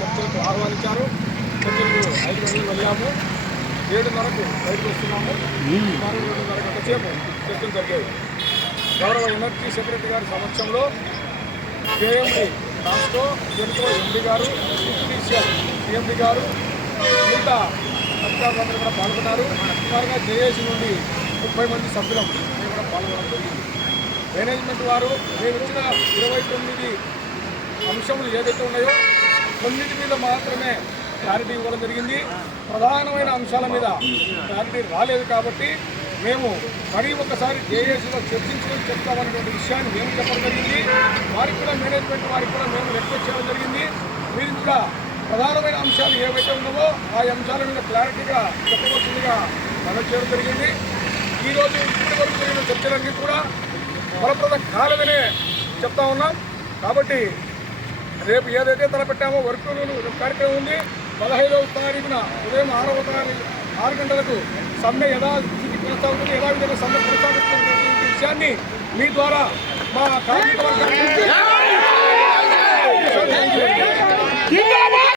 చర్చలకు ఆహ్వానించారు. చర్చలకు 5 గంటలకు వెళ్ళాము, 7:30కు బయటకు వస్తున్నాము. 7:30 గంటసేపు చర్చలు జరిగాయి. గౌరవ ఎనర్జీ సెక్రటరీ గారి సమక్షంలో జేఎండి రాష్ట్ర జెన్కో ఎండి గారు, డిప్యూటీసీఎల్ సిఎండి గారు, మిగతా అధికారులందరూ కూడా పాల్గొన్నారు. సుమారుగా జేఏసీ నుండి 30 మంది సభ్యులం మేము కూడా పాల్గొనడం జరిగింది. మేనేజ్మెంట్ వారు మేము ఇచ్చిన 29 అంశములు ఏదైతే ఉన్నాయో 9 మీద మాత్రమే క్లారిటీ ఇవ్వడం జరిగింది. ప్రధానమైన అంశాల మీద క్లారిటీ రాలేదు కాబట్టి మేము మరీ ఒకసారి జేఏసీలో చర్చించుకొని చెప్తామనేటువంటి విషయాన్ని మేము చెప్పడం జరిగింది. వారికి కూడా మేనేజ్మెంట్ వారికి కూడా మేము రిక్వెస్ట్ చేయడం జరిగింది. మీరు కూడా ప్రధానమైన అంశాలు ఏవైతే ఉన్నావో ఆ అంశాల మీద క్లారిటీగా చెప్పవలసిందిగా మనం చేయడం జరిగింది. ఈరోజు ఇప్పటి వరకు జరిగిన చర్చలన్నీ కూడా ఫలప్రదం కాలేదనే చెప్తా ఉన్నాం. కాబట్టి రేపు ఏదైతే తలపెట్టామో వర్క్ కార్యక్రమం ఉంది. 15వ తారీఖున ఉదయం 6వ తారీఖు 6 గంటలకు సమ్మె యథాస్థితి కొనసాగుతుంది. యథావిధంగా సమ్మె కొనసాగుతున్న విషయాన్ని మీ ద్వారా మా కార్మిక వర్గానికి